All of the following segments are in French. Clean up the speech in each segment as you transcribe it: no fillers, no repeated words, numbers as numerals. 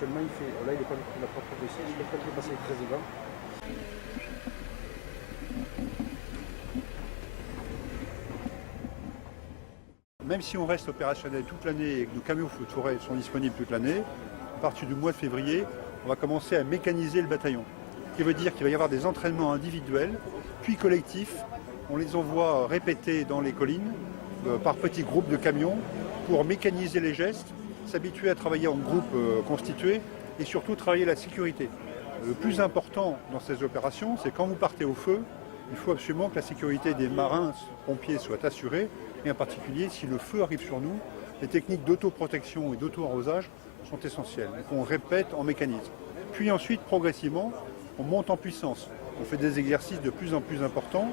actuellement, là, il n'est pas progressé, je ne sais pas le passer le président. Même si on reste opérationnel toute l'année et que nos camions feux de forêt sont disponibles toute l'année, à partir du mois de février, on va commencer à mécaniser le bataillon. Ce qui veut dire qu'il va y avoir des entraînements individuels, puis collectifs. On les envoie répéter dans les collines par petits groupes de camions pour mécaniser les gestes, s'habituer à travailler en groupe constitué et surtout travailler la sécurité. Le plus important dans ces opérations, c'est quand vous partez au feu, il faut absolument que la sécurité des marins pompiers soit assurée, et en particulier si le feu arrive sur nous, les techniques d'autoprotection et d'auto-arrosage sont essentielles. Donc on répète, on mécanise. Puis ensuite, progressivement, on monte en puissance. On fait des exercices de plus en plus importants,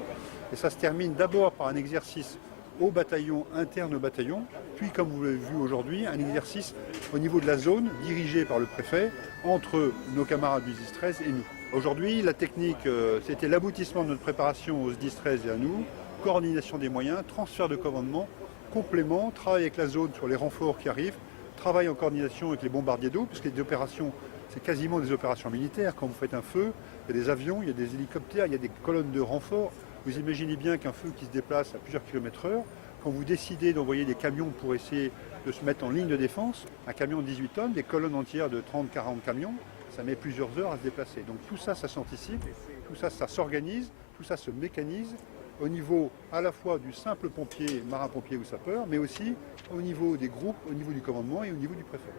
et ça se termine d'abord par un exercice au bataillon, interne au bataillon, puis comme vous l'avez vu aujourd'hui, un exercice au niveau de la zone, dirigé par le préfet, entre nos camarades du SDIS 13 et nous. Aujourd'hui, la technique, c'était l'aboutissement de notre préparation au SDIS 13 et à nous, coordination des moyens, transfert de commandement, complément, travail avec la zone sur les renforts qui arrivent, travail en coordination avec les bombardiers d'eau, puisque les opérations, c'est quasiment des opérations militaires. Quand vous faites un feu, il y a des avions, il y a des hélicoptères, il y a des colonnes de renforts. Vous imaginez bien qu'un feu qui se déplace à plusieurs kilomètres heure, quand vous décidez d'envoyer des camions pour essayer de se mettre en ligne de défense, un camion de 18 tonnes, des colonnes entières de 30-40 camions, ça met plusieurs heures à se déplacer. Donc tout ça, ça s'anticipe, tout ça, ça s'organise, tout ça se mécanise au niveau à la fois du simple pompier, marin-pompier ou sapeur, mais aussi au niveau des groupes, au niveau du commandement et au niveau du préfet.